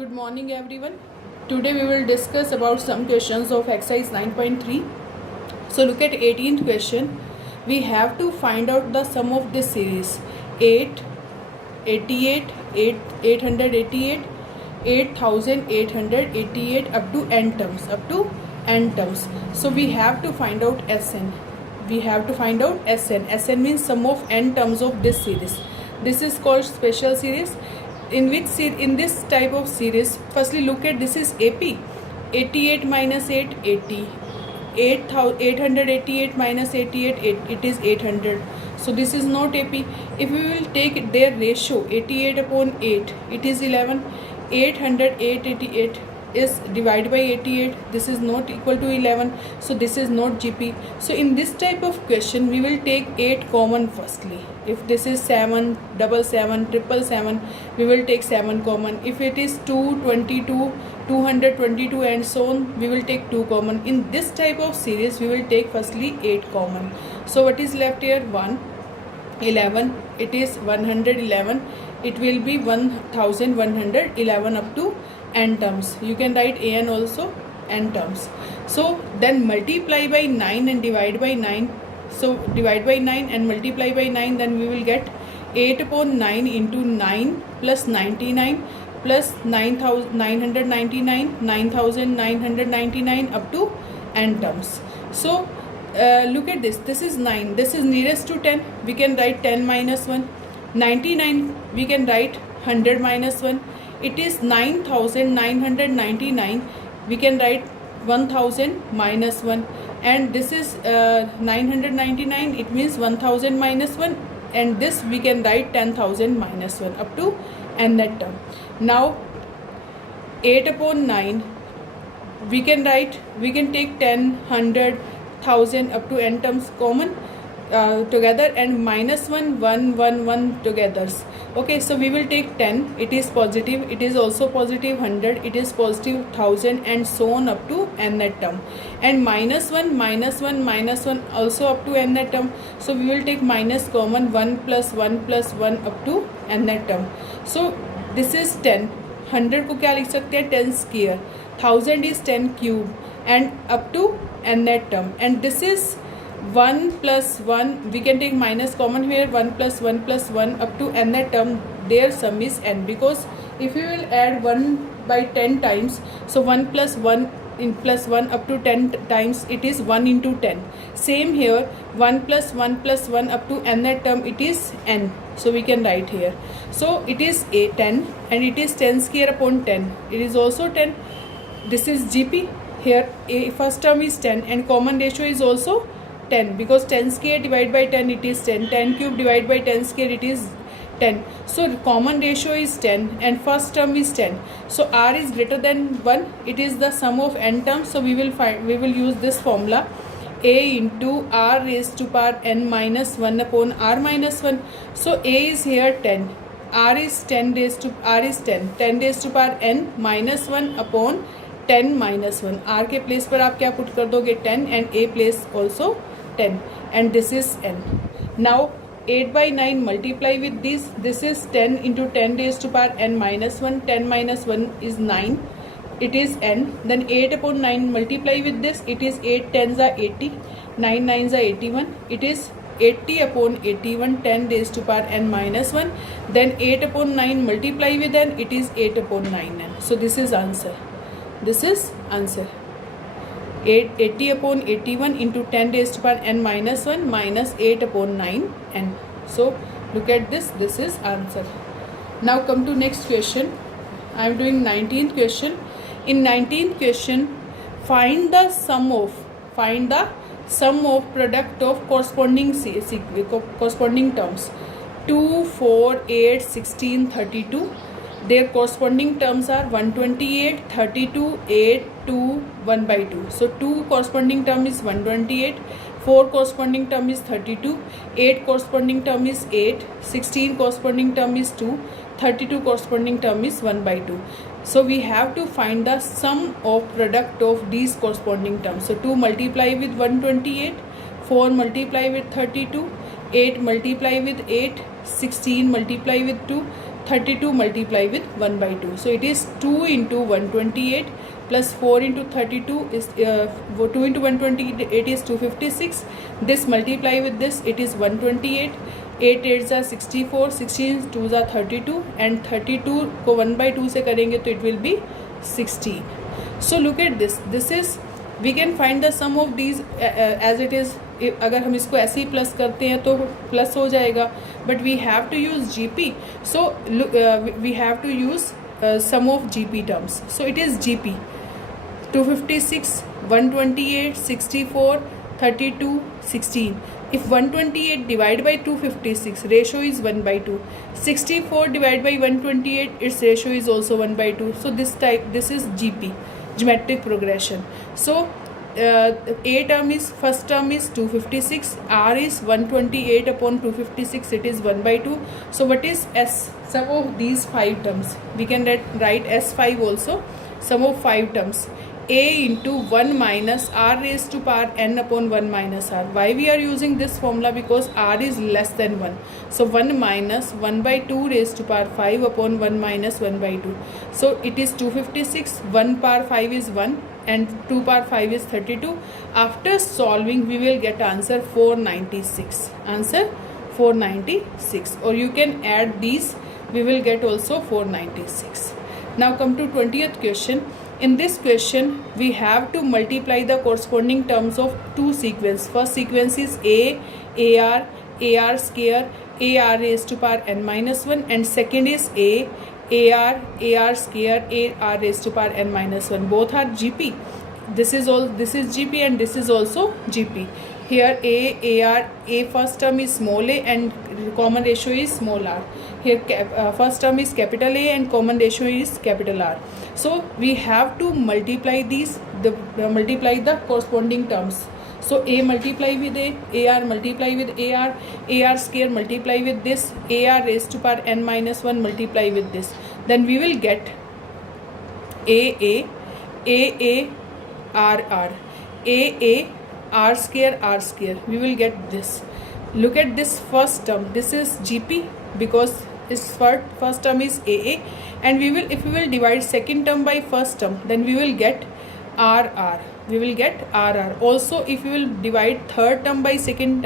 Good morning everyone. Today we will discuss about some questions of exercise 9.3. So look at 18th question. We have to find out the sum of this series 8, 88, 888, 8888 up to n terms. So we have to find out Sn. Sn means sum of n terms of this series. This is called special series. In this type of series, firstly look at this is AP. 88 minus 8, 80. 888 minus 88, it is 800. So this is not AP. If we will take their ratio 88 upon 8, it is 11. 888 is divided by 88. This is not equal to 11. So this is not GP. So in this type of question, we will take 8 common firstly. If this is 7, 777, 777, we will take 7 common. If it is 222, 222 and so on, we will take 2 common. In this type of series, we will take firstly 8 common. So what is left here? 1, 11. It is 111. It will be 1111 up to n terms. You can write an also n terms. So then multiply by 9 and divide by 9. So divide by 9 and multiply by 9, then we will get 8 upon 9 into 9 plus 99 plus 9,999, 9,999 up to n terms. So look at this. This is 9. This is nearest to 10. We can write 10 minus 1. 99 we can write 100 minus 1. It is 9,999. We can write 1000 minus 1. And this is 999. It means 1000 minus 1. And this we can write 10,000 minus 1 up to nth term. Now 8 upon 9 we can take 10, 100, 1000 up to n terms common together, and minus 1, 1, 1, 1 together. Okay, so we will take 10. It is positive. It is also positive 100. It is positive 1000 and so on up to nth term. And minus 1, minus 1, minus 1 also up to nth term. So we will take minus common 1 plus 1 plus 1 up to nth term. So this is 10. 100 को क्या लिख सकते हैं? 10 square. 1000 is 10 cube and up to nth term. And this is 1 plus 1, we can take minus common here, 1 plus 1 plus 1 up to nth term. Their sum is n, because if you will add 1 by 10 times, so 1 plus 1 in plus 1 up to 10 times, it is 1 into 10. Same here, 1 plus 1 plus 1 up to nth term, it is n. So we can write here. So it is a 10 and it is 10 square upon 10. It is also 10. This is GP. Here a first term is 10 and common ratio is also 10, because 10 square divided by 10 it is 10, 10 cube divided by 10 square it is 10. So common ratio is 10 and first term is 10. So r is greater than 1. It is the sum of n terms. So we will use this formula, a into r raised to power n minus 1 upon r minus 1. So a is here 10, r is 10 raised to r is 10 raised to power n minus 1 upon 10 minus 1. r के place पर आप क्या put कर दोगे? 10 and a place also 10, and this is n. Now 8 by 9 multiply with this. This is 10 into 10 raised to power n minus 1. 10 minus 1 is 9. It is n. Then 8 upon 9 multiply with this. It is 8 tens are 80. 9 nines are 81. It is 80 upon 81. 10 raised to power n minus 1. Then 8 upon 9 multiply with n. It is 8 upon 9n. So this is answer. This is answer. 80 upon 81 into 10 raised to power n minus 1 minus 8 upon 9 n. So look at this. This is answer. Now come to next question. I am doing 19th question. In 19th question, find the sum of product of corresponding terms 2, 4, 8, 16, 32. Their corresponding terms are 128, 32, 8, 2, 1 by 2. So 2 corresponding term is 128, 4 corresponding term is 32, 8 corresponding term is 8, 16 corresponding term is 2, 32 corresponding term is 1 by 2. So we have to find the sum of product of these corresponding terms. So 2 multiply with 128, 4 multiply with 32, 8 multiply with 8, 16 multiply with 2, 32 multiply with 1 by 2. So it is 2 into 128 plus 4 into 32 is 2 into 128 is 256. This multiply with this, it is 128. 8 8s are 64, 16 2s are 32 and 32 को 1 by 2 से करेंगे तो it will be 16. So look at this. This is we can find the sum of these as it is. अगर हम इसको ऐसे ही plus करते हैं तो प्लस हो जाएगा, but we have to use GP. So we have to use sum of GP terms. So it is GP 256, 128, 64, 32, 16. If 128 divided by 256, ratio is 1 by 2. 64 divided by 128, its ratio is also 1 by 2. So this is GP, geometric progression. So A term is, first term is 256, R is 128 upon 256, it is 1 by 2. So what is S? Sum of these 5 terms. We can write S5 also, sum of 5 terms. A into 1 minus R raised to power n upon 1 minus R. Why we are using this formula? Because R is less than 1. So 1 minus 1 by 2 raised to power 5 upon 1 minus 1 by 2. So it is 256, 1 power 5 is 1 and 2 power 5 is 32. After solving we will get answer 496. Answer 496, or you can add these, we will get also 496. Now come to 20th question. In this question, we have to multiply the corresponding terms of two sequences. First sequence is AR, AR square, AR raised to power n minus 1, and second is AR, AR square, AR raised to power n minus 1. Both are GP. This is GP and this is also GP. Here AR, A first term is small a and common ratio is small r. Here first term is capital A and common ratio is capital R. So we have to multiply these, multiply the corresponding terms. So A multiply with AR multiply with AR square multiply with this, AR raised to power n minus 1 multiply with this. Then we will get AA RR, AA R square, we will get this. Look at this first term, this is GP because its first term is AA, and we will, if we will divide second term by first term, then we will get RR, we will get RR. Also if we will divide third term by second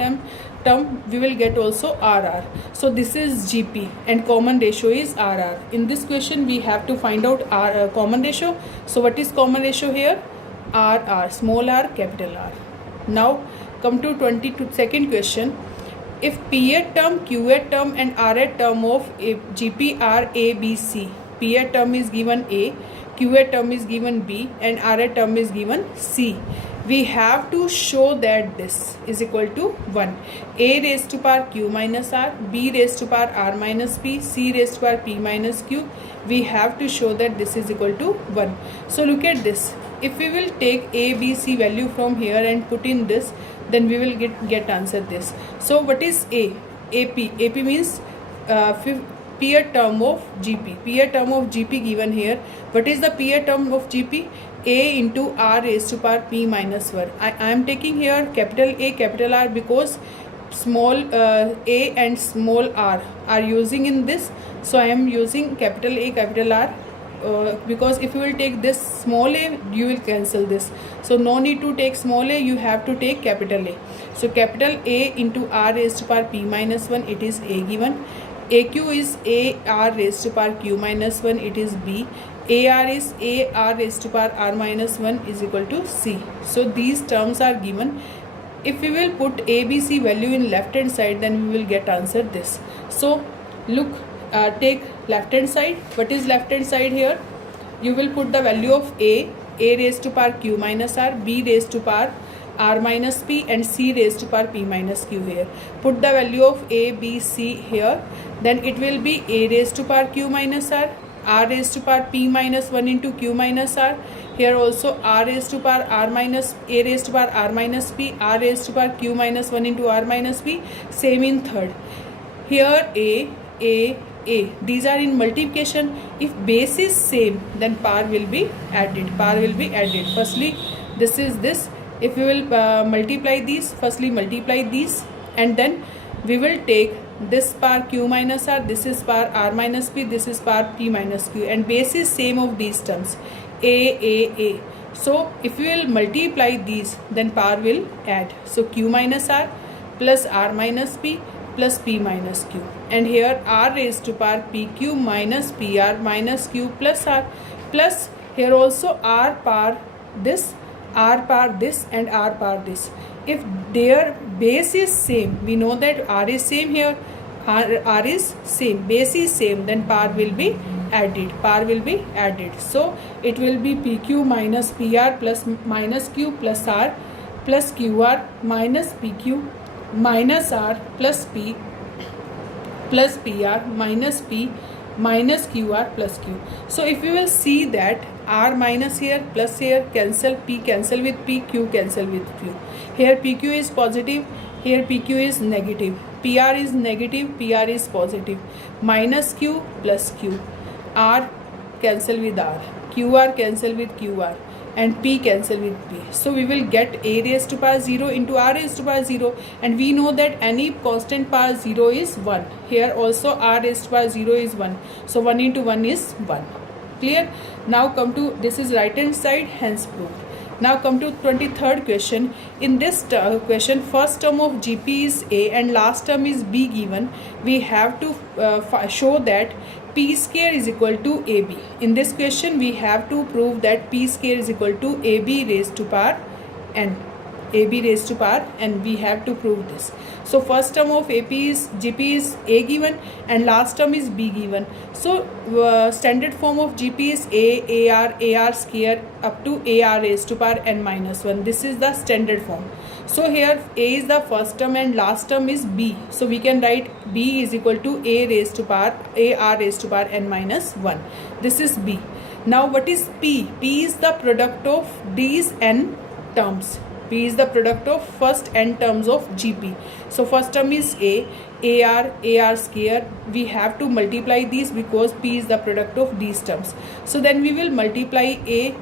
term, we will get also RR. So this is GP and common ratio is RR. In this question we have to find out common ratio. So what is common ratio here? RR, small r, capital R. Now come to 22nd question. If P8 term, Q8 term and R8 term of GP are A, B, C. P8 term is given A, Q8 term is given B and R8 term is given C. We have to show that this is equal to 1. A raised to power Q minus R, B raised to power R minus P, C raised to power P minus Q. We have to show that this is equal to 1. So look at this. If we will take A, B, C value from here and put in this, then we will get answer this. So what is A? AP. AP means P8 term of GP. P8 term of GP given here. What is the P8 term of GP? A into R raised to power P minus 1. I am taking here capital A, capital R because small a and small r are using in this. So I am using capital A, capital R. Because if you will take this small a, you will cancel this. So no need to take small a, you have to take capital A. So capital A into R raised to power P minus 1, it is A given. AQ is A R raised to power Q minus 1, it is B. AR is A R raised to power R minus 1 is equal to C. So these terms are given. If we will put ABC value in left hand side, then we will get answer this. So look, take left hand side. What is left hand side here? You will put the value of A raised to power Q minus R, B raised to power R minus P and C raised to power P minus Q here. Put the value of A, B, C here. Then it will be A raised to power Q minus R raised to power P minus 1 into Q minus R. Here also R raised to power R minus A raised to power R minus P, R raised to power Q minus 1 into R minus P. Same in third. Here A. These are in multiplication. If base is same, then power will be added. Firstly, this is this. If we will multiply these, firstly multiply these and then we will take this power q minus r, this is power r minus p, this is power p minus q, and base is same of these terms a. So if we will multiply these, then power will add. So q minus r plus r minus p plus p minus q, and here r raised to power pq minus pr minus q plus r, plus here also r power this, r power this, and r power this. If their base is same, we know that r is same here, r is same, base is same, then power will be added, so it will be pq minus pr plus minus q plus r plus qr minus pq minus r plus p plus pr minus p minus qr plus q. So if you will see that r minus here plus here cancel, p cancel with p, q cancel with q. Here pq is positive, here pq is negative, pr is negative, pr is positive, minus q plus q, r cancel with r, qr cancel with qr, and p cancel with p. So we will get a raised to power 0 into r raised to power 0, and we know that any constant power 0 is 1. Here also r raised to power 0 is 1. So 1 into 1 is 1. Clear? Now come to, this is right hand side, hence proved. Now come to 23rd question. In this question, first term of GP is A and last term is B given. We have to show that P square is equal to AB. In this question, we have to prove that P square is equal to AB raised to power n. AB raised to power n. We have to prove this. So first term of GP is A given and last term is B given. So standard form of GP is AR square up to AR raised to power n minus 1. This is the standard form. So here A is the first term and last term is B. So we can write B is equal to AR raised to power n minus 1. This is B. Now what is P? P is the product of these n terms. P is the product of first n terms of GP. So first term is AR square. We have to multiply these because P is the product of these terms. So then we will multiply A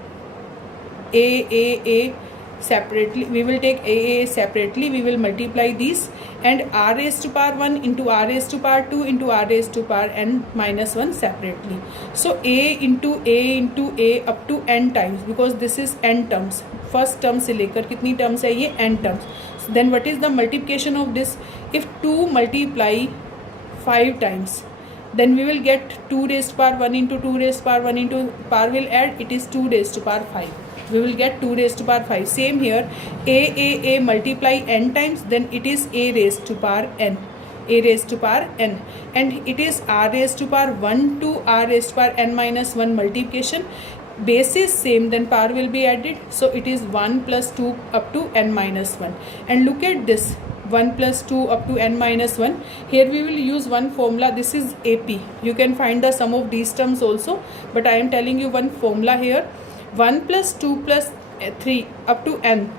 separately. We will take A separately. We will multiply these, and r raised to power 1 into r raised to power 2 into r raised to power n minus 1 separately. So A into A up to n times, because this is n terms. First term से लेकर कितनी terms है ये n terms. So then what is the multiplication of this? If 2 multiply 5 times, then we will get 2 raised to power 1 into 2 raised to power 1 into power will add, it is 2 raised to power 5. We will get 2 raised to power 5. Same here, A multiply n times, then it is A raised to power n. A raised to power n, and it is r raised to power 1 to r raised to power n minus 1 multiplication. Base is same, then power will be added. So it is 1 plus 2 up to n minus 1. And look at this, 1 plus 2 up to n minus 1. Here we will use one formula. This is AP. You can find the sum of these terms also, but I am telling you one formula here. 1 plus 2 plus 3 up to n.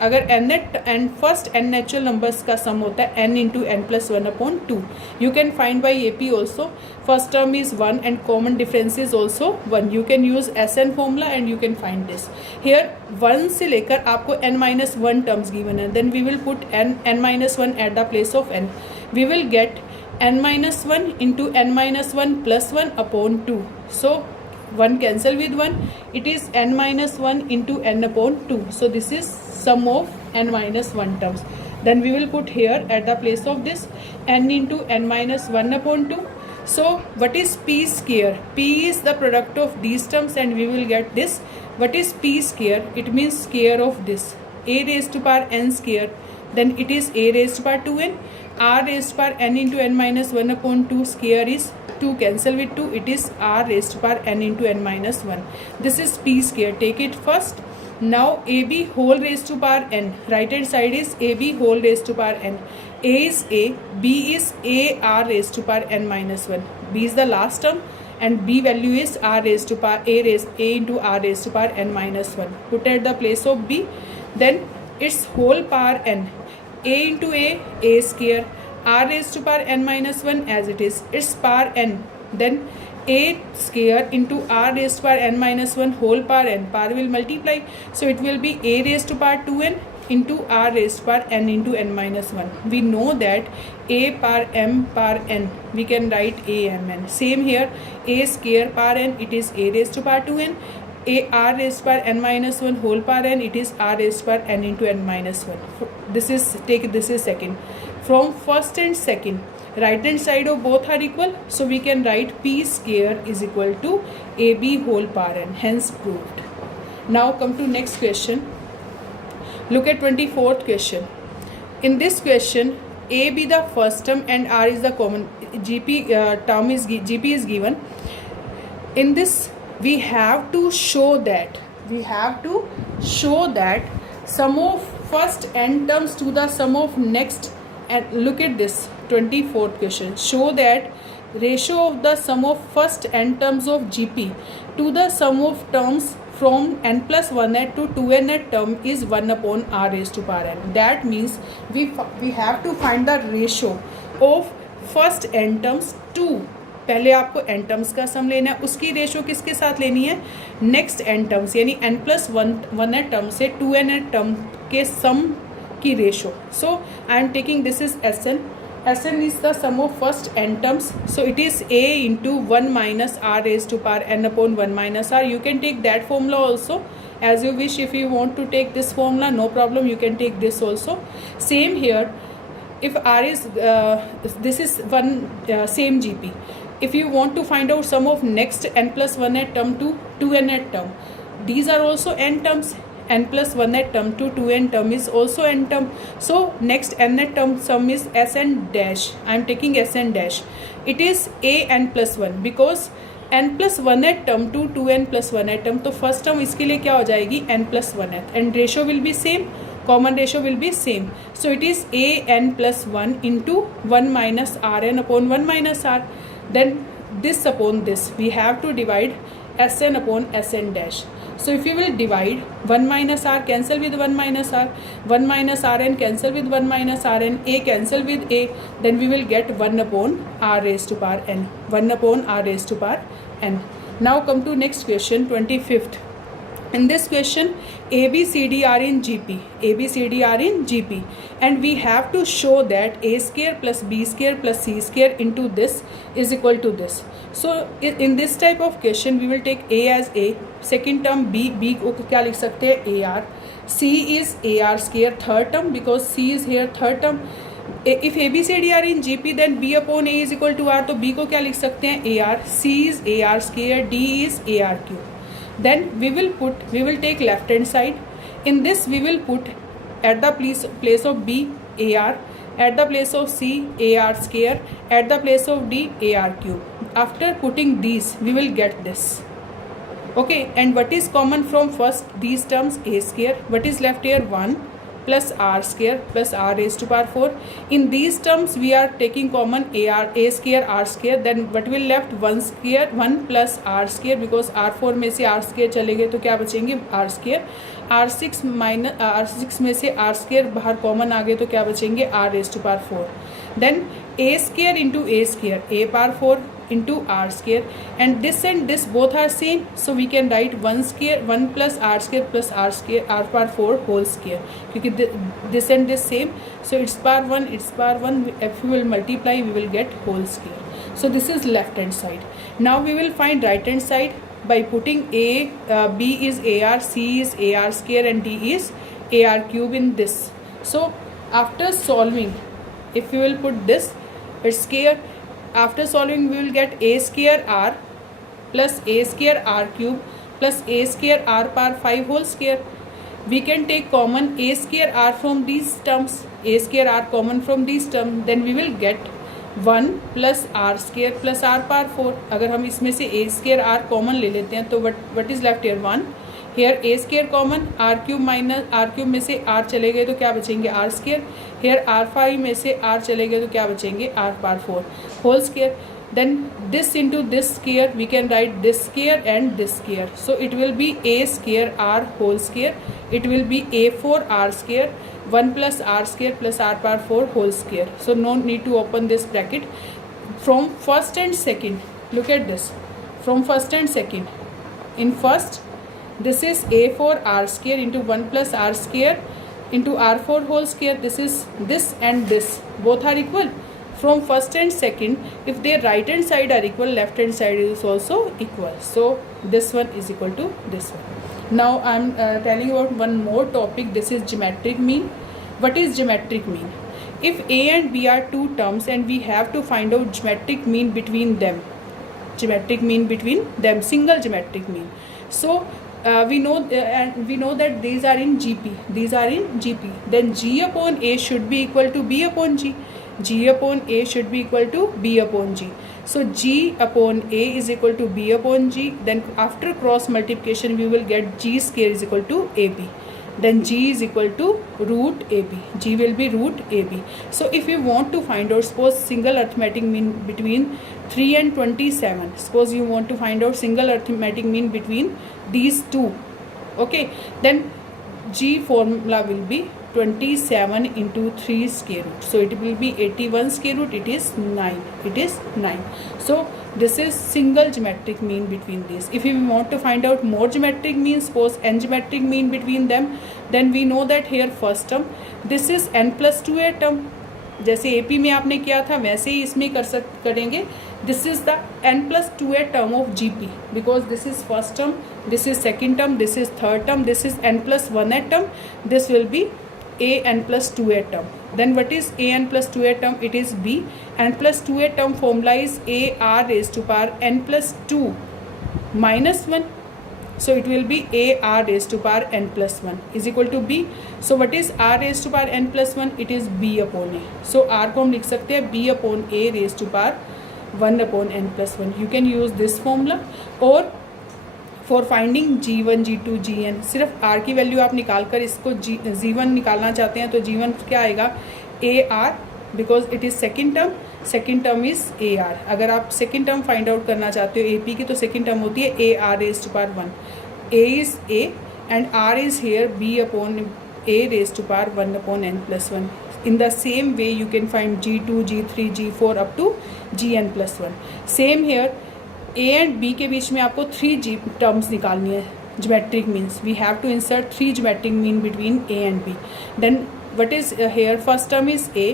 अगर n first n natural numbers का sum होता है n into n plus 1 upon 2. You can find by AP also. First term is 1 and common difference is also 1. You can use SN formula and you can find this. Here 1 से लेकर आपको n minus 1 terms given है. Then we will put n minus 1 at the place of n. We will get n minus 1 into n minus 1 plus 1 upon 2. So 1 cancel with 1, it is n minus 1 into n upon 2. So this is sum of n minus 1 terms. Then we will put here at the place of this n into n minus 1 upon 2. So what is P square? P is the product of these terms, and we will get this. What is P square? It means square of this. A raised to power n square, then it is A raised to power 2n. R raised to power n into n minus 1 upon 2 square is 2, cancel with 2, it is r raised to power n into n minus 1. This is P square. Take it first. Now AB whole raised to power n. Right hand side is AB whole raised to power n. A is A, B is A r raised to power n minus 1. B is the last term, and B value is r raised to power A into r raised to power n minus 1. Put at the place of B. Then its whole power n. A into A square. R raised to power n minus 1 as it is. Its power n. Then A square into R raised to power n minus 1 whole power n. Power will multiply. So it will be A raised to power 2n into r raised to power n into n minus 1. We know that a power m power n, we can write a m n. Same here, a square power n, it is a raised to power 2n. A r raised to power n minus 1 whole power n, it is r raised to power n into n minus 1. This is second. From first and second, right hand side of both are equal, so we can write p square is equal to ab whole power n, hence proved. Now come to next question. Look at 24th question. In this question, a be the first term and r is the common gp term is gp is given. In this we have to show that sum of first n terms to the sum of next. And look at this 24th question. Show that ratio of the sum of first n terms of gp to the sum of terms from n plus 1 to 2n term is 1 upon r raised to power n. That means we have to find the ratio of first n terms to, पहले आपको n terms का सम लेना है, उसकी ratio किसके साथ लेनी है, नेक्स्ट n टर्म्स यानी n प्लस वन टर्म से 2n टर्म के सम की ratio. So I am taking this is Sn is the sum of first n terms, so it is a into 1 minus r raised to power n upon 1 minus r. You can take that formula also as you wish. If you want to take this formula, no problem, you can take this also. Same here, if r is this is one same gp. If you want to find out sum of next n plus 1 term to 2n term, these are also n terms. n plus 1 term to 2n term is also n term. So next n term sum is Sn dash. I am taking Sn dash. It is a n plus 1 because n plus 1 term to 2n plus 1 term. तो first term इसके लिए क्या हो जाएगी, n plus 1 and ratio will be same, common ratio will be same. So it is a n plus 1 into 1 minus rn upon 1 minus r. Then this upon this we have to divide Sn upon Sn dash. So if you will divide 1 minus r cancel with 1 minus r, 1 minus rn cancel with 1 minus rn, a cancel with a, then we will get 1 upon r raised to power n, 1 upon r raised to power n. Now come to next question, 25th. In this question, a b c d are in gp, and we have to show that a square plus b square plus c square into this is equal to this. So in this type of question we will take a as a, second term b को क्या लिख सकते हैं, ar, c is ar square third term because c is here third term. If a b c d are in gp, then b upon a is equal to r, तो b को क्या लिख सकते हैं, ar, c is ar square, d is ar cube. Then we will take left hand side. In this we will put at the place of b ar, at the place of c ar square, at the place of d ar cube. After putting these we will get this. Okay, and what is common from first these terms, a square, what is left here, 1 plus r square plus r raised to power 4. In these terms we are taking common a square r square, then what will left, 1 square 1 plus r square because r4 में से r square चले गए तो क्या बचेंगे, r square. r6 minus r6 में से r square बाहर कॉमन आ गए तो क्या बचेंगे, r raised to power 4. Then a square into a square, a power 4 into r square, and this both are same, so we can write 1 square 1 plus r square plus r square r power 4 whole square, क्योंकि this and this same, so it's power 1, it's power 1. If we will multiply we will get whole square. So this is left hand side. Now we will find right hand side by putting b is ar, c is ar square, and d is ar cube in this. So after solving, if we will put this, it's square. After solving we will get a square r plus a square r cube plus a square r power 5 whole square. We can take common a square r from these terms, a square r common from these terms, then we will get 1 plus r square plus r power 4. अगर हम इसमें से a square r common ले लेते हैं तो what is left here, 1. Here a square common, r cube minus r cube में से r चले गए तो क्या बचेंगे, r square. Here r5 में से r चले गए तो क्या बचेंगे, r power 4 whole square. Then this into this square we can write this square and this square. So it will be a square r whole square. It will be a4 r square 1 plus r square plus r power 4 whole square. So no need to open this bracket. From first and second, look at this. From first and second, in first this is a4 r square into 1 plus r square into r4 whole square. This is this and this both are equal from first and second. If their right hand side are equal, left hand side is also equal. So this one is equal to this one. Now I am telling about one more topic. This is geometric mean. What is geometric mean? If a and b are two terms and we have to find out geometric mean between them, single geometric mean. So we know that these are in GP. Then G upon A should be equal to B upon G. G upon A should be equal to B upon G. So G upon A is equal to B upon G. Then after cross multiplication we will get G square is equal to AB. Then G is equal to root AB. G will be root AB. So if we want to find out, suppose single arithmetic mean between 3 and 27. Suppose you want to find out single arithmetic mean between these two. Okay. Then G formula will be 27 into 3 square root. So it will be 81 square root. It is 9. So this is single geometric mean between these. If we want to find out more geometric mean, suppose n geometric mean between them, then we know that here first term, this is n plus 2a term. जैसे AP में आपने किया था वैसे ही इसमें करेंगे. This is the n plus 2a term of GP because this is first term, this is second term, this is third term, this is n plus 1a term. This will be a n plus 2a term. Then what is a n plus 2a term? It is b. N plus 2a term formula is a r raised to power n plus 2 minus 1. So it will be a r raised to power n plus 1 is equal to b. So what is r raised to power n plus 1? It is b upon a. So r को हम लिख सकते हैं b upon a raised to power 1 upon n plus 1. You can use this formula. और for finding G1, G2, Gn, सिर्फ R की value आप निकाल कर इसको G1 निकालना चाहते हैं तो G1 क्या आएगा? AR, because it is second term is AR. अगर आप सेकेंड टर्म फाइंड आउट करना चाहते हो AP की तो सेकेंड टर्म होती है AR raise to power 1. A is A and R is here B upon A raise to power 1 upon n plus 1. In the same way you can find G2, G3, G4 up to Gn plus 1. Same here. A and B के बीच में आपको 3 G terms निकालनी है. Geometric means we have to insert 3 geometric mean between A and B. Then what is here first term is A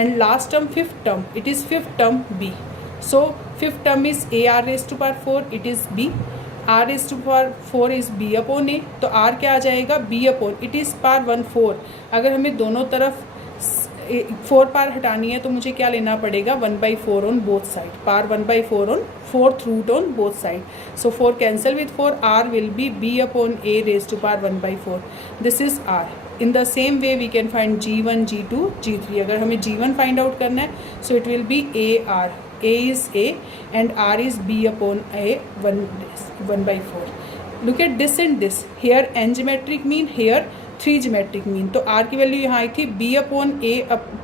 and last term fifth term, it is fifth term B. So fifth term is AR raised to power 4, it is B. R raised to power 4 is B upon A. तो R क्या आ जाएगा? B upon, it is power 1 4. अगर हमें दोनों तरफ 4 पार हटानी है तो मुझे क्या लेना पड़ेगा? 1/4 on both side. Power 1/4 on fourth root on both side. So 4 cancel with 4. R will be B upon A raised to power 1/4. This is R. In the same way we can find G1, G2, G3. अगर हमें G1 find out करना है so it will be AR. A is A and R is B upon A 1/4. Look at this and this. Here n geometric mean, here 3 geometric mean. तो R की value यहाँ आई थी B upon A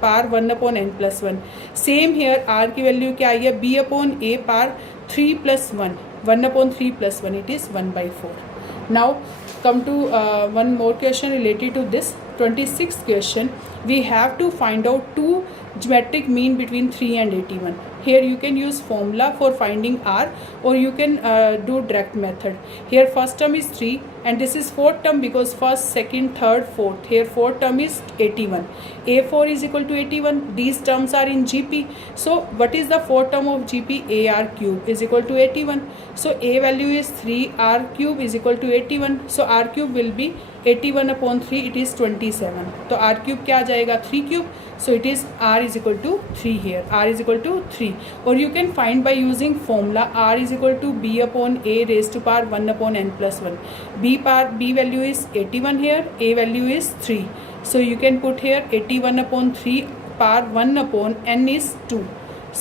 power 1 upon n plus 1. Same here R की value क्या आई है? B upon A par 3 plus 1. 1 upon 3 plus 1. It is 1/4. Now come to one more question related to this. 26th question. We have to find out 2 geometric mean between 3 and 81. Here you can use formula for finding R or you can do direct method. Here first term is 3 and this is fourth term because first, second, third, fourth. Here fourth term is 81. A4 is equal to 81. These terms are in GP. So what is the fourth term of GP? AR cube is equal to 81. So A value is 3, R cube is equal to 81. So R cube will be 81 upon 3, it is 27. तो R cube क्या आ जाएगा? 3 cube. So it is R is equal to 3 here. R is equal to 3. Or you can find by using formula R is equal to B upon A raised to power 1 upon n plus 1. B value is 81 here. A value is 3. So you can put here 81 upon 3 power 1 upon n is 2.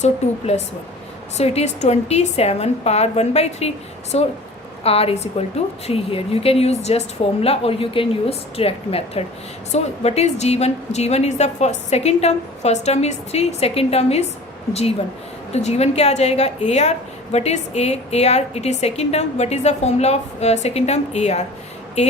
So 2 plus 1. So it is 27 power 1/3. So R is equal to 3 here. You can use just formula or you can use direct method. So what is G1? G1 is the second term. First term is 3. Second term is G1. तो G1 क्या आ जाएगा? AR. What is AR? It is second term. What is the formula of second term? AR. A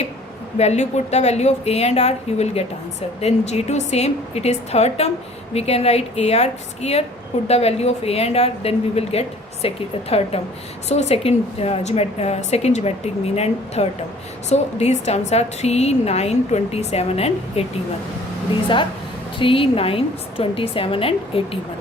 value, put the value of A and R, you will get answer. Then G2 same, it is third term, we can write AR here, put the value of A and R, then we will get third term. So second geometric mean and third term. So these terms are 3, 9, 27 and 81. These are 3, 9, 27 and 81.